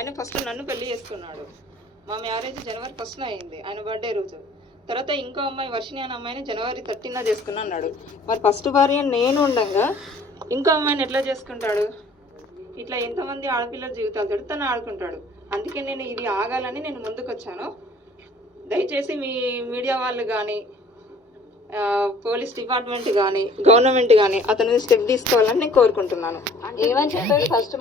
ఆయన ఫస్ట్ నన్ను పెళ్లి చేసుకున్నాడు. మా మ్యారేజ్ జనవరి 1న అయింది, ఆయన బర్త్డే రోజు. తర్వాత ఇంకో అమ్మాయి వర్షిణి అనే అమ్మాయిని జనవరి 13న చేసుకున్నా అన్నాడు. మరి ఫస్ట్ భార్య నేను ఉండగా ఇంకో అమ్మాయిని ఎట్లా చేసుకుంటాడు? ఇట్లా ఎంతమంది ఆడపిల్లల జీవితాలతో తను ఆడుకుంటాడు. అందుకే నేను ఇది ఆగాలని నేను ముందుకు వచ్చాను. దయచేసి మీ మీడియా వాళ్ళు కానీ, పోలీస్ డిపార్ట్మెంట్ కానీ, గవర్నమెంట్ కానీ అతని స్టెప్ తీసుకోవాలని నేను కోరుకుంటున్నాను. ఫస్ట్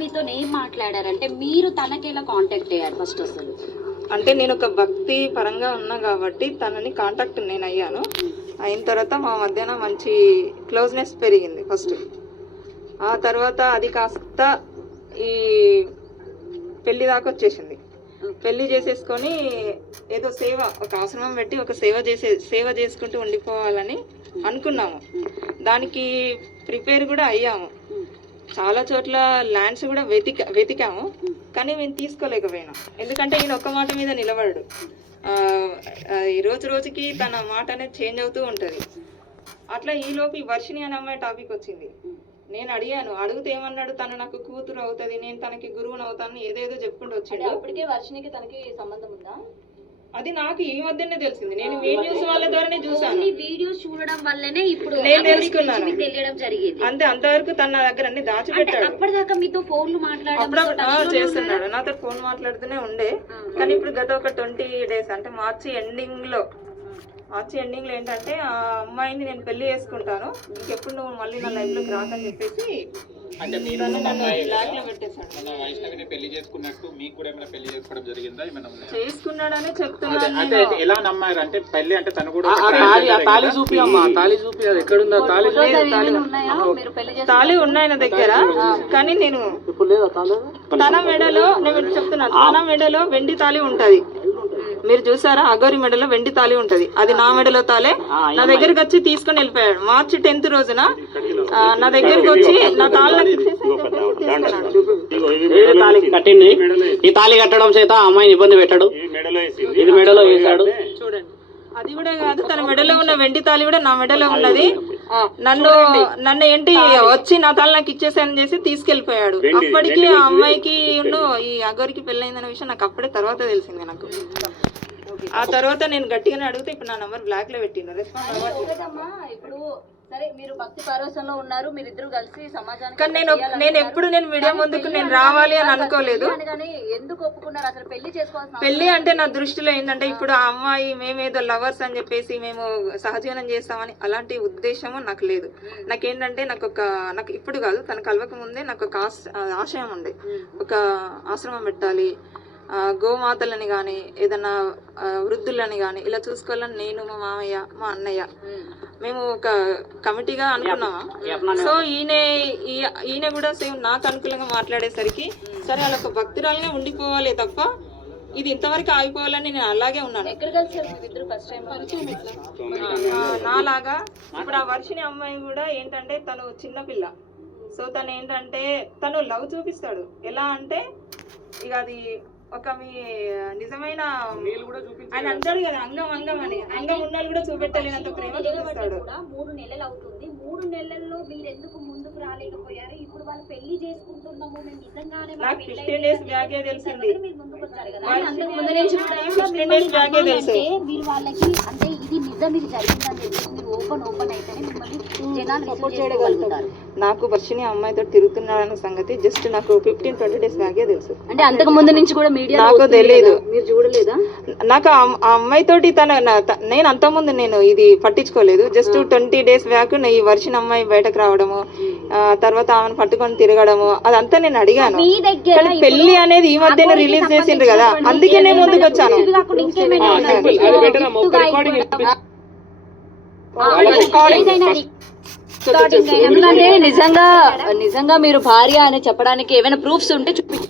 మీతో ఏం మాట్లాడారంటే మీరు తనకి ఎలా కాంటాక్ట్ అయ్యారు ఫస్ట్? అసలు అంటే నేను ఒక భక్తి పరంగా ఉన్నా కాబట్టి తనని కాంటాక్ట్ నేను అయ్యాను. అయిన తర్వాత మా మధ్యాహ్నం మంచి క్లోజ్నెస్ పెరిగింది ఫస్ట్. ఆ తర్వాత అది కాస్త ఈ పెళ్లి దాకా వచ్చేసింది. పెళ్లి చేసేసుకొని ఏదో సేవ, ఒక ఆశ్రమం పెట్టి ఒక సేవ చేసుకుంటూ ఉండిపోవాలని అనుకున్నాము. దానికి ప్రిపేర్ కూడా అయ్యాము. చాలా చోట్ల ల్యాండ్స్ కూడా వెతికాము, కానీ మేము తీసుకోలేకపోయినాం. ఎందుకంటే ఈయన ఒక్క మాట మీద నిలబడు. రోజు రోజుకి తన మాట అనేది చేంజ్ అవుతూ ఉంటుంది. అట్లా ఈలోపు ఈ వర్షిణి అనే అమ్మాయి టాపిక్ వచ్చింది. నేను అడిగాను, అడిగితే ఏమన్నాడు, తను నాకు కూతురు అవుతుంది, నేను తనకి గురువుని అవుతాను, ఏదేదో చెప్పుకుంటూ వచ్చాడు. అప్పటికే వర్షినికి తనకి సంబంధం ఉందా? అది నాకు ఈ మధ్యనే తెలిసింది. నేను న్యూస్ వాళ్ళ ద్వారానే చూసాను. వీడియోస్ చూడడం వల్లనే ఇప్పుడు నేను తెలుసుకున్నాను. తెలియడం జరిగింది. అంతే, అంతవరకు తన నా దగ్గర అన్ని దాచిపెట్టాడు. అప్పటిదాకా మీతో ఫోన్లు మాట్లాడడం చేస్తున్నాడు, నాతో ఫోన్ మాట్లాడుతూనే ఉండే. కానీ ఇప్పుడు గత ఒక 20 days అంటే మార్చి ఎండింగ్ లో ఏంటంటే ఆ అమ్మాయిని నేను పెళ్లి చేసుకుంటాను, ఇంకెప్పుడు నువ్వు మళ్ళీ నా లైఫ్ లోకి రాకని చెప్పేసి చేసుకున్నాడని చెప్తున్నాను. ఎలా నమ్మారు అంటే పెళ్లి అంటే తను కూడా తాళి ఉన్నాయి నా దగ్గర, కానీ నేను తన మెడలో, నేను చెప్తున్నాను, తన మెడలో వెండి తాళి ఉంటది. మీరు చూసారా, అగోరి మెడలో వెండి తాళి ఉంటది, అది నా మెడలో తాలే. నా దగ్గరకు వచ్చి తీసుకొని వెళ్ళిపోయాడు. మార్చి 10th రోజున నా దగ్గరకు వచ్చి నా తాళి కట్టింది. ఈ తాళి కట్టడం చేత అమ్మాయిని ఇబ్బంది పెట్టాడు, ఇది మెడలో వేశాడు. చూడండి, అది కూడా కాదు, తన మెడలో ఉన్న వెండి తాళి కూడా నా మెడలో ఉన్నది. నన్ను ఏంటి వచ్చి నా తాళి నాకు ఇచ్చేసానని చేసి తీసుకెళ్లిపోయాడు. అప్పటికి ఆ అమ్మాయికి ఈ అగోరికి పెళ్ళైందనే విషయం నాకు అప్పుడే తర్వాత తెలిసింది. నాకు ఆ తర్వాత నేను గట్టిగానే అడిగితే ఇప్పుడు నా నంబర్ బ్లాక్ లో పెట్టిన రెస్పాన్స్ ఇప్పుడు సరే, మీరు భక్తి పరవశంలో ఉన్నారు, మీరిద్దరు కలిసి సమాజానికి. కానీ నేను ఎప్పుడు నేను మీడియా ముందుకు నేను రావాలి అని అనుకోలేదు. ఎందుకు ఒప్పుకున్నారు అసలు పెళ్లి చేసుకోవాల్సిన? పెళ్లి అంటే నా దృష్టిలో ఏంటంటే, ఇప్పుడు ఆ అమ్మాయి మేమేదో లవర్స్ అని చెప్పేసి మేము సహజీవనం చేస్తామని అలాంటి ఉద్దేశము నాకు లేదు. నాకేంటంటే నాకు ఇప్పుడు కాదు, తన కలవక ముందే నాకు ఒక ఆశయం ఉండే, ఒక ఆశ్రమం పెట్టాలి, గోమాతలని కానీ ఏదన్నా వృద్ధులని కానీ ఇలా చూసుకోవాలని నేను, మా మామయ్య, మా అన్నయ్య మేము ఒక కమిటీగా అనుకున్నాము. సో ఈయన కూడా సేమ్ నాకు అనుకూలంగా మాట్లాడేసరికి సరే అలా ఒక భక్తురాలుగా ఉండిపోవాలి తప్ప ఇది ఇంతవరకు ఆగిపోవాలని నేను అలాగే ఉన్నాను. నాలాగా ఇప్పుడు ఆ వర్షిణి అమ్మాయి కూడా ఏంటంటే తను చిన్నపిల్ల. సో తను ఏంటంటే తను లవ్ చూపిస్తాడు. ఎలా అంటే ఇక అది ఒక మీ నిజమైన ఆయన అంటాడు కదా, అంగం అని, అంగం ఉన్నాళ్ళు కూడా చూపెట్టలేనంత ప్రేమ చూపిస్తాడు. 3 నెలలు అవుతుంది. 3 నెలల్లో మీరు ఎందుకు ముందుకు రాలేకపోయారు? ఇప్పుడు వాళ్ళు పెళ్లి చేసుకుంటున్నాము మేము నిజంగానే నాకు 15 days బ్యాకే తెలిసింది. మీరు ముందుకు వచ్చారు కదా, 15 days బ్యాకే తెలుసు. మీరు వాళ్ళకి అంటే ఇది నిజం, ఇది జరిగిందని చెప్పి మీరు ఓపెన్ అయితేనే మిమ్మల్ని జనాలు సపోర్ట్ చేయగలుగుతారు. నాకు వర్షిణి అమ్మాయితో తిరుగుతున్నాడన్న సంగతి జస్ట్ నాకు 15-20 days బ్యాకే తెలుసు. అంటే అంతకు ముందు నుంచి కూడా నాకు తెలియదు. మీరు చూడలేదా? నాకు ఆ అమ్మాయి తోటి నేను అంతకుముందు నేను ఇది పట్టించుకోలేదు. జస్ట్ 20 days బ్యాక్ ఈ వర్షిణి అమ్మాయి బయటకు రావడము, తర్వాత ఆమెను పట్టుకొని తిరగడము అదంతా నేను అడిగాను. పెళ్లి అనేది ఈ మధ్యన రిలీజ్ చేసిండ్రు కదా, అందుకే నేను ముందుకు వచ్చాను. నిజంగా మీరు భార్య అని చెప్పడానికి ఏమైనా ప్రూఫ్స్ ఉంటే చూపించండి.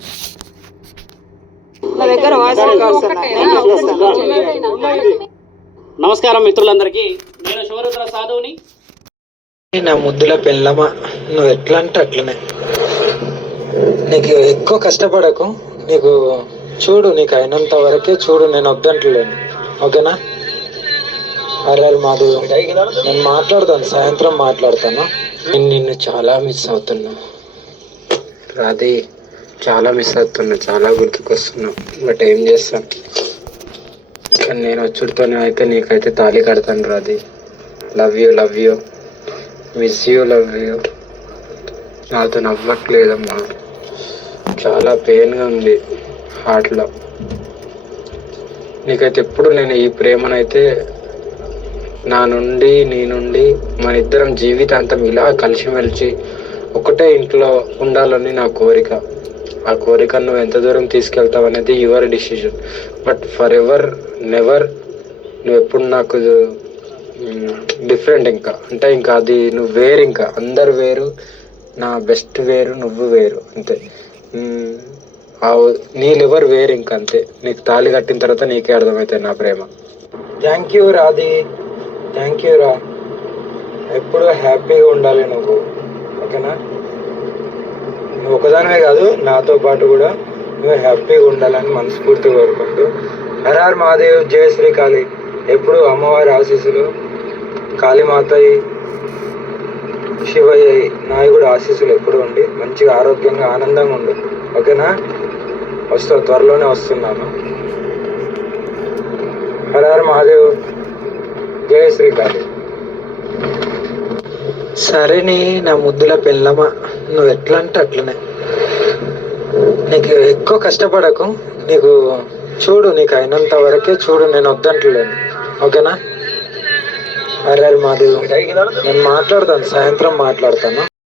నా దగ్గర నమస్కారం మిత్రులందరికీ, నేను శివరుద్ర సాధువుని. నా ముద్దుల పెళ్ళమా, నువ్వు ఎట్లా అంటే అట్లనే, నీకు ఎక్కువ కష్టపడకు, నీకు చూడు, నీకు అయినంత వరకే చూడు, నేను వద్దంటలేను, ఓకేనా? అరే మాధు, నేను మాట్లాడతాను, సాయంత్రం మాట్లాడతాను. నేను నిన్ను చాలా మిస్ అవుతున్నా రాధే. చాలా మిస్ అవుతున్నా, చాలా గుర్తుకొస్తున్నా. బట్ ఏం చేస్తాను, కానీ నేను వచ్చుడితోనే అయితే నీకైతే తాళి కడతాను రాది. Love you miss you, love you. నాతో నవ్వట్లేదమ్మా, చాలా పెయిన్గా ఉంది హార్ట్లో. నీకైతే ఎప్పుడు నేను ఈ ప్రేమనైతే నీ నుండి మన ఇద్దరం జీవితాంతం ఇలా కలిసిమెలిసి ఒకటే ఇంట్లో ఉండాలని నా కోరిక. ఆ కోరిక నువ్వు ఎంత దూరం తీసుకెళ్తావు అనేది your decision. But for ever never నువ్వు ఎప్పుడు నాకు డిఫరెంట్. ఇంకా అది నువ్వు వేరు, ఇంకా అందరు వేరు, నా బెస్ట్ వేరు, నువ్వు వేరు, అంతే. నీ లెవర్ వేరు, ఇంకా అంతే. నీకు తాళి కట్టిన తర్వాత నీకే అర్థమవుతుంది నా ప్రేమ. Thank you Radhi, thank you రా. ఎప్పుడు హ్యాపీగా ఉండాలి నువ్వు, ఓకేనా? నువ్వు ఒకదానివే కాదు, నాతో పాటు కూడా నువ్వు హ్యాపీగా ఉండాలని మనస్ఫూర్తిగా కోరుకుంటూ, హర్ మహాదేవ్, జయ శ్రీ కాళీ. ఎప్పుడు అమ్మవారి ఆశీస్సులు, కాళీమాత, శివయ్య, నాయకుడు ఆశీస్సులు ఎప్పుడు ఉండి మంచిగా ఆరోగ్యంగా ఆనందంగా ఉండు, ఓకేనా? త్వరలోనే వస్తున్నాను. హర్ మహాదేవ్, జయ శ్రీకాళి. సరేనే నా ముద్దుల పెళ్ళమా, నువ్వు ఎట్లా అంటే అట్లనే. నీకు ఎక్కువ కష్టపడకు, నీకు చూడు, నీకు అయినంత వరకే చూడు, నేను వద్దంటలేను, ఓకేనా? హర్ మహాదేవ్. నేను మాట్లాడతాను, సాయంత్రం మాట్లాడతాను.